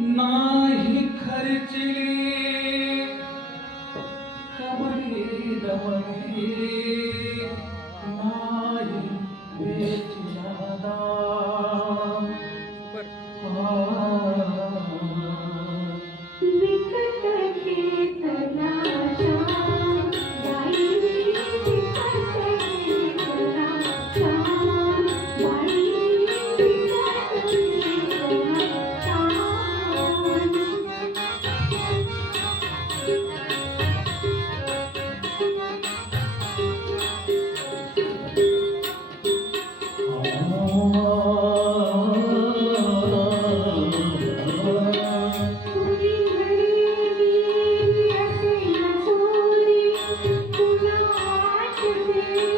नाही खर्चिली कबडी दमडी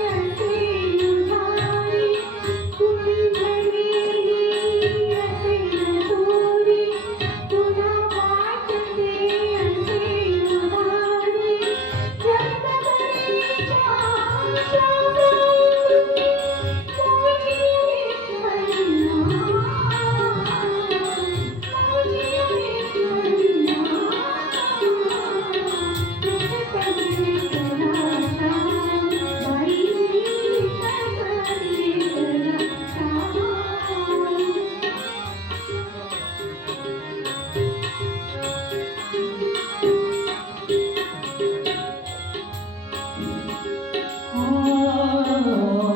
আমি Oh.